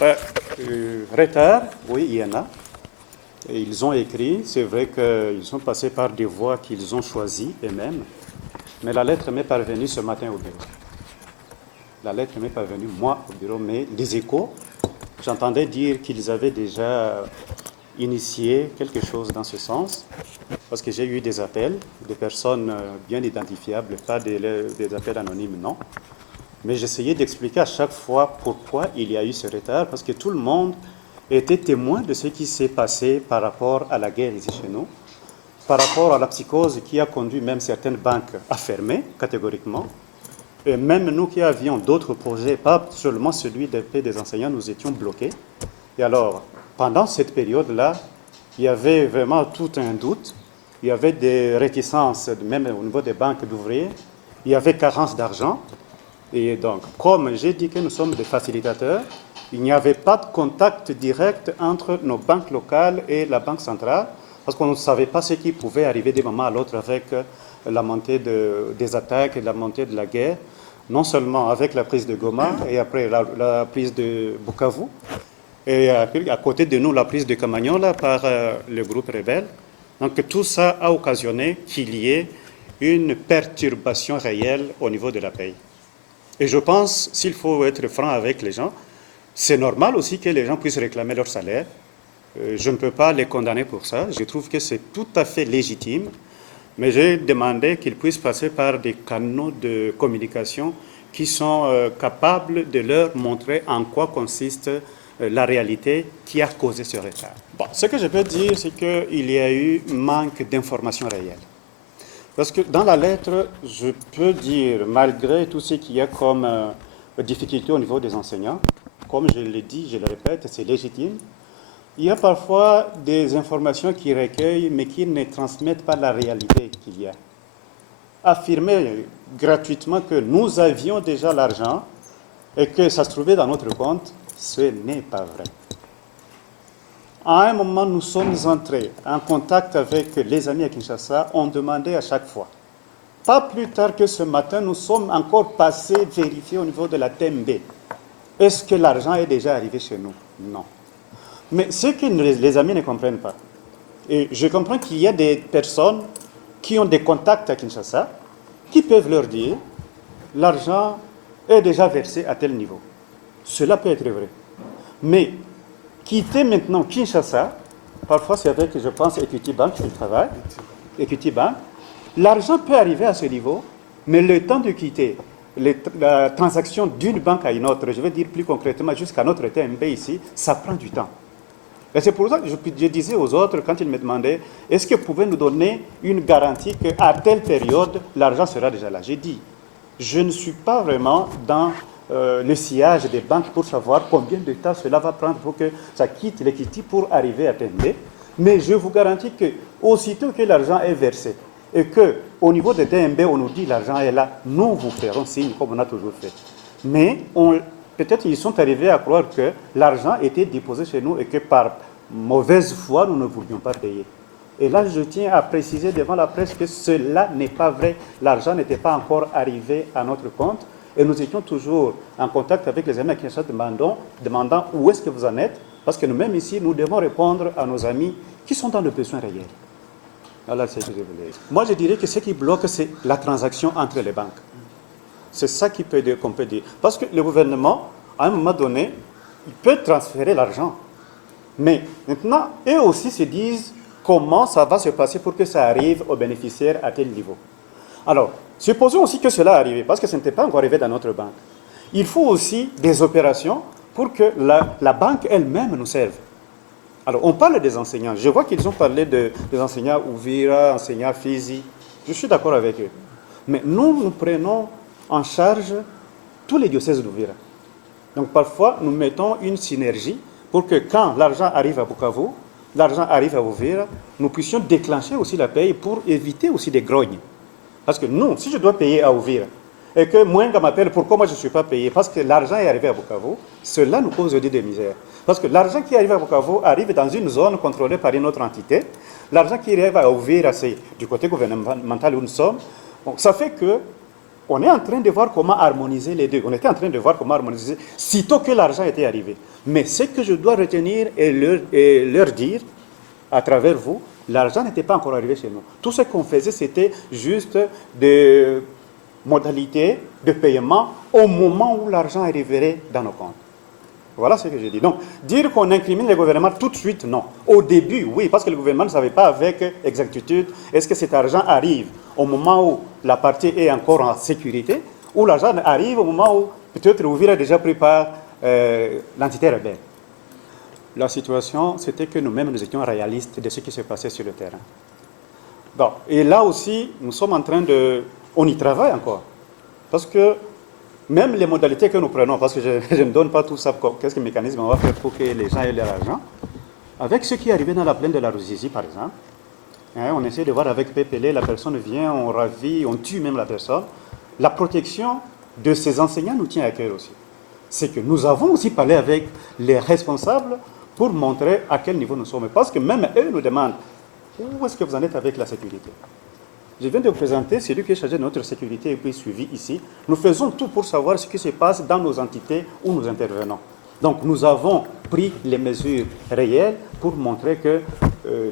Ouais, retard, oui, il y en a. Et ils ont écrit, c'est vrai qu'ils sont passés par des voies qu'ils ont choisies eux-mêmes, mais la lettre m'est parvenue ce matin au bureau. La lettre m'est parvenue, moi, au bureau, mais des échos, j'entendais dire qu'ils avaient déjà initié quelque chose dans ce sens, parce que j'ai eu des appels de personnes bien identifiables, pas des appels anonymes, non. Mais j'essayais d'expliquer à chaque fois pourquoi il y a eu ce retard, parce que tout le monde était témoin de ce qui s'est passé par rapport à la guerre ici chez nous, par rapport à la psychose qui a conduit même certaines banques à fermer catégoriquement. Et même nous qui avions d'autres projets, pas seulement celui de paix des enseignants, nous étions bloqués. Et alors, pendant cette période-là, il y avait vraiment tout un doute, il y avait des réticences, même au niveau des banques d'ouvriers, il y avait carence d'argent. Et donc, comme j'ai dit que nous sommes des facilitateurs, il n'y avait pas de contact direct entre nos banques locales et la Banque centrale, parce qu'on ne savait pas ce qui pouvait arriver d'un moment à l'autre avec la montée des attaques et la montée de la guerre, non seulement avec la prise de Goma et après la prise de Bukavu, et à côté de nous la prise de Kamanyola par le groupe rebelle. Donc tout ça a occasionné qu'il y ait une perturbation réelle au niveau de la paix. Et je pense, s'il faut être franc avec les gens, c'est normal aussi que les gens puissent réclamer leur salaire. Je ne peux pas les condamner pour ça. Je trouve que c'est tout à fait légitime. Mais j'ai demandé qu'ils puissent passer par des canaux de communication qui sont capables de leur montrer en quoi consiste la réalité qui a causé ce retard. Bon, ce que je peux dire, c'est qu'il y a eu manque d'informations réelles. Parce que dans la lettre, je peux dire, malgré tout ce qu'il y a comme difficulté au niveau des enseignants, comme je l'ai dit, je le répète, c'est légitime, il y a parfois des informations qui recueillent, mais qui ne transmettent pas la réalité qu'il y a. Affirmer gratuitement que nous avions déjà l'argent et que ça se trouvait dans notre compte, ce n'est pas vrai. À un moment, nous sommes entrés en contact avec les amis à Kinshasa, on demandait à chaque fois. Pas plus tard que ce matin, nous sommes encore passés vérifier au niveau de la TMB. Est-ce que l'argent est déjà arrivé chez nous? Non. Mais ce que les amis ne comprennent pas, et je comprends qu'il y a des personnes qui ont des contacts à Kinshasa, qui peuvent leur dire l'argent est déjà versé à tel niveau. Cela peut être vrai. Mais quitter maintenant Kinshasa, parfois c'est avec, je pense, Equity Bank, qui travaille, Equity Bank, l'argent peut arriver à ce niveau, mais le temps de quitter la transaction d'une banque à une autre, je vais dire plus concrètement jusqu'à notre TMB ici, ça prend du temps. Et c'est pour ça que je disais aux autres, quand ils me demandaient, est-ce que vous pouvez nous donner une garantie qu'à telle période, l'argent sera déjà là? J'ai dit, je ne suis pas vraiment dans le sillage des banques pour savoir combien de temps cela va prendre pour que ça quitte l'Equity pour arriver à TMB. Mais je vous garantis que aussitôt que l'argent est versé et qu'au niveau de TMB, on nous dit l'argent est là, nous vous ferons signe comme on a toujours fait. Mais peut-être ils sont arrivés à croire que l'argent était déposé chez nous et que par mauvaise foi, nous ne voulions pas payer. Et là, je tiens à préciser devant la presse que cela n'est pas vrai. L'argent n'était pas encore arrivé à notre compte. Et nous étions toujours en contact avec les amis à Kinshasa demandant où est-ce que vous en êtes. Parce que nous-mêmes ici, nous devons répondre à nos amis qui sont dans le besoin réel. Voilà ce que je voulais dire. Moi, je dirais que ce qui bloque, c'est la transaction entre les banques. C'est ça qu'on peut dire. Parce que le gouvernement, à un moment donné, il peut transférer l'argent. Mais maintenant, eux aussi se disent comment ça va se passer pour que ça arrive aux bénéficiaires à tel niveau. Alors, supposons aussi que cela arrive, parce que ce n'était pas encore arrivé dans notre banque. Il faut aussi des opérations pour que la banque elle-même nous serve. Alors, on parle des enseignants. Je vois qu'ils ont parlé des enseignants Ouvira, enseignants Fizi. Je suis d'accord avec eux. Mais nous prenons en charge tous les diocèses d'Ouvira. Donc parfois, nous mettons une synergie pour que quand l'argent arrive à Bukavu, l'argent arrive à Ouvira, nous puissions déclencher aussi la paye pour éviter aussi des grognes. Parce que nous, si je dois payer à Ouvira, et que Mwenga m'appelle pourquoi moi je ne suis pas payé, parce que l'argent est arrivé à Bukavu, cela nous cause des misères. Parce que l'argent qui arrive à Bukavu arrive dans une zone contrôlée par une autre entité. L'argent qui arrive à Ouvira, c'est du côté gouvernemental où nous sommes. Donc ça fait que on est en train de voir comment harmoniser les deux. On était en train de voir comment harmoniser, sitôt que l'argent était arrivé. Mais ce que je dois retenir et leur dire, à travers vous, l'argent n'était pas encore arrivé chez nous. Tout ce qu'on faisait, c'était juste des modalités de paiement au moment où l'argent arriverait dans nos comptes. Voilà ce que je dis. Donc, dire qu'on incrimine le gouvernement tout de suite, non. Au début, oui, parce que le gouvernement ne savait pas avec exactitude est-ce que cet argent arrive au moment où la partie est encore en sécurité, ou l'argent arrive au moment où peut-être Uvira est déjà pris par l'entité rebelle. La situation, c'était que nous-mêmes, nous étions réalistes de ce qui se passait sur le terrain. Bon, et là aussi, nous sommes en train de... On y travaille encore. Parce que même les modalités que nous prenons, parce que je ne donne pas tout ça, qu'est-ce que le mécanisme on va faire pour que les gens aient leur argent. Avec ce qui est arrivé dans la plaine de la Ruzizi, par exemple, hein, on essaie de voir avec PPL, la personne vient, on ravit, on tue même la personne. La protection de ces enseignants nous tient à cœur aussi. C'est que nous avons aussi parlé avec les responsables pour montrer à quel niveau nous sommes. Parce que même eux nous demandent, où est-ce que vous en êtes avec la sécurité? Je viens de vous présenter celui qui est chargé de notre sécurité et puis suivi ici. Nous faisons tout pour savoir ce qui se passe dans nos entités où nous intervenons. Donc nous avons pris les mesures réelles pour montrer que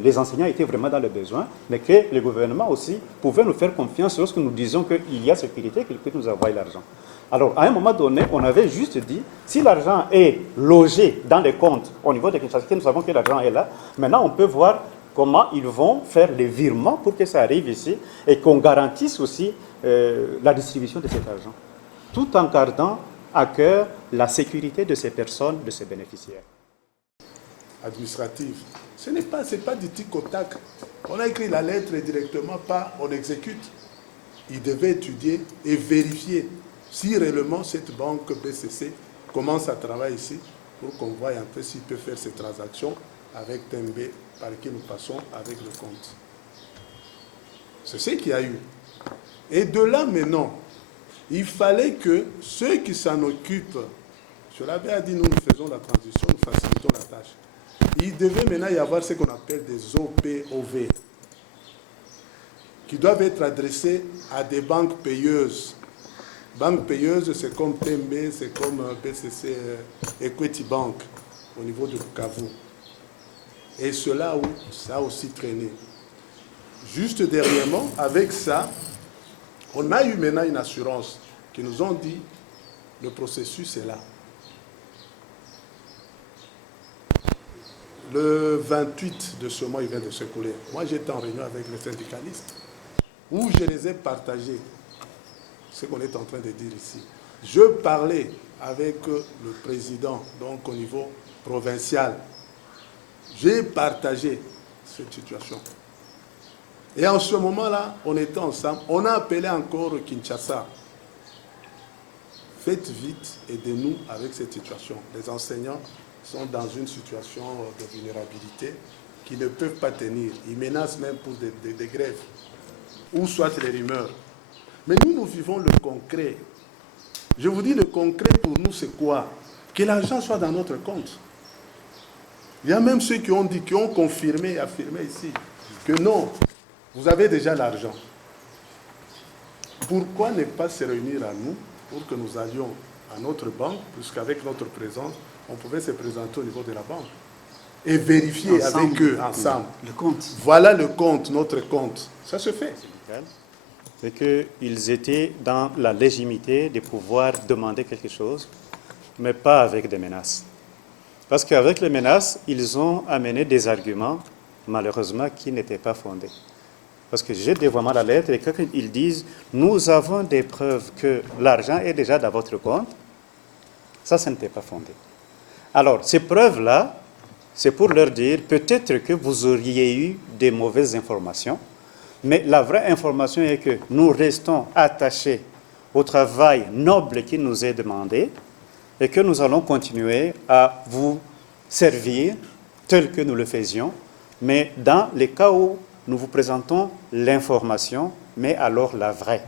les enseignants étaient vraiment dans le besoin, mais que le gouvernement aussi pouvait nous faire confiance lorsque nous disions qu'il y a sécurité, qu'il peut nous envoyer l'argent. Alors, à un moment donné, on avait juste dit, si l'argent est logé dans les comptes au niveau de Kinshasa, nous savons que l'argent est là, maintenant on peut voir comment ils vont faire les virements pour que ça arrive ici et qu'on garantisse aussi la distribution de cet argent, tout en gardant à cœur la sécurité de ces personnes, de ces bénéficiaires. Administrative, ce n'est pas du tic au tac. On a écrit la lettre et directement pas, on exécute. Il devait étudier et vérifier si réellement cette banque BCC commence à travailler ici pour qu'on voie un peu s'il peut faire ces transactions avec Tembe par qui nous passons avec le compte. C'est ce qu'il y a eu. Et de là maintenant, il fallait que ceux qui s'en occupent, je l'avais dit, nous faisons la transition, nous facilitons la tâche. Il devait maintenant y avoir ce qu'on appelle des OPOV, qui doivent être adressés à des banques payeuses. Banques payeuses, c'est comme Tembe, c'est comme BCC, Equity Bank, au niveau de Bukavu. Et cela, ça a aussi traîné. Juste dernièrement, avec ça, on a eu maintenant une assurance qui nous ont dit le processus est là. Le 28 de ce mois, il vient de s'écouler. Moi, j'étais en réunion avec les syndicalistes où je les ai partagés, ce qu'on est en train de dire ici. Je parlais avec le président, donc au niveau provincial. J'ai partagé cette situation. Et en ce moment-là, on était ensemble. On a appelé encore Kinshasa. Faites vite, aidez-nous avec cette situation. Les enseignants sont dans une situation de vulnérabilité qui ne peuvent pas tenir. Ils menacent même pour des grèves, ou soit les rumeurs. Mais nous vivons le concret. Je vous dis, le concret pour nous, c'est quoi? Que l'argent soit dans notre compte. Il y a même ceux qui ont dit, qui ont confirmé, affirmé ici, que non, vous avez déjà l'argent. Pourquoi ne pas se réunir à nous pour que nous allions à notre banque, puisqu'avec notre présence, on pouvait se présenter au niveau de la banque et vérifier ensemble, avec eux, ensemble. Le compte. Voilà le compte, notre compte. Ça se fait. C'est qu'ils étaient dans la légitimité de pouvoir demander quelque chose, mais pas avec des menaces. Parce qu'avec les menaces, ils ont amené des arguments, malheureusement, qui n'étaient pas fondés. Parce que j'ai dévoiement la lettre et quand ils disent « Nous avons des preuves que l'argent est déjà dans votre compte », ça n'était pas fondé. Alors, ces preuves-là, c'est pour leur dire peut-être que vous auriez eu des mauvaises informations, mais la vraie information est que nous restons attachés au travail noble qui nous est demandé et que nous allons continuer à vous servir tel que nous le faisions, mais dans les cas où nous vous présentons l'information, mais alors la vraie.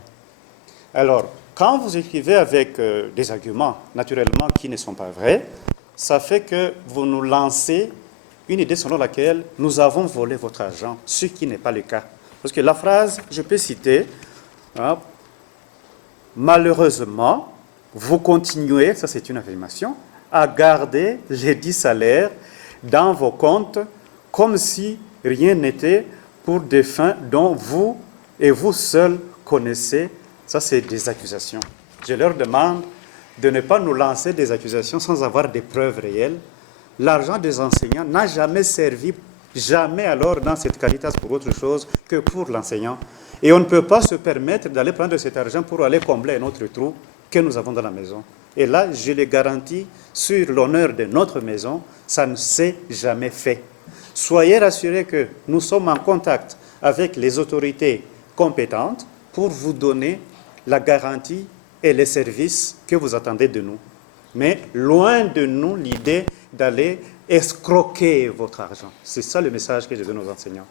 Alors, quand vous écrivez avec des arguments, naturellement, qui ne sont pas vrais, ça fait que vous nous lancez une idée selon laquelle nous avons volé votre argent, ce qui n'est pas le cas. Parce que la phrase, je peux citer, hein, malheureusement, vous continuez, ça c'est une affirmation, à garder les 10 salaires dans vos comptes comme si rien n'était pour des fins dont vous et vous seuls connaissez. Ça, c'est des accusations. Je leur demande de ne pas nous lancer des accusations sans avoir des preuves réelles. L'argent des enseignants n'a jamais servi, jamais alors dans cette Caritas pour autre chose que pour l'enseignant. Et on ne peut pas se permettre d'aller prendre cet argent pour aller combler un autre trou que nous avons dans la maison. Et là, je les garantis, sur l'honneur de notre maison, ça ne s'est jamais fait. Soyez rassurés que nous sommes en contact avec les autorités compétentes pour vous donner la garantie et les services que vous attendez de nous. Mais loin de nous l'idée d'aller escroquer votre argent. C'est ça le message que je donne aux enseignants.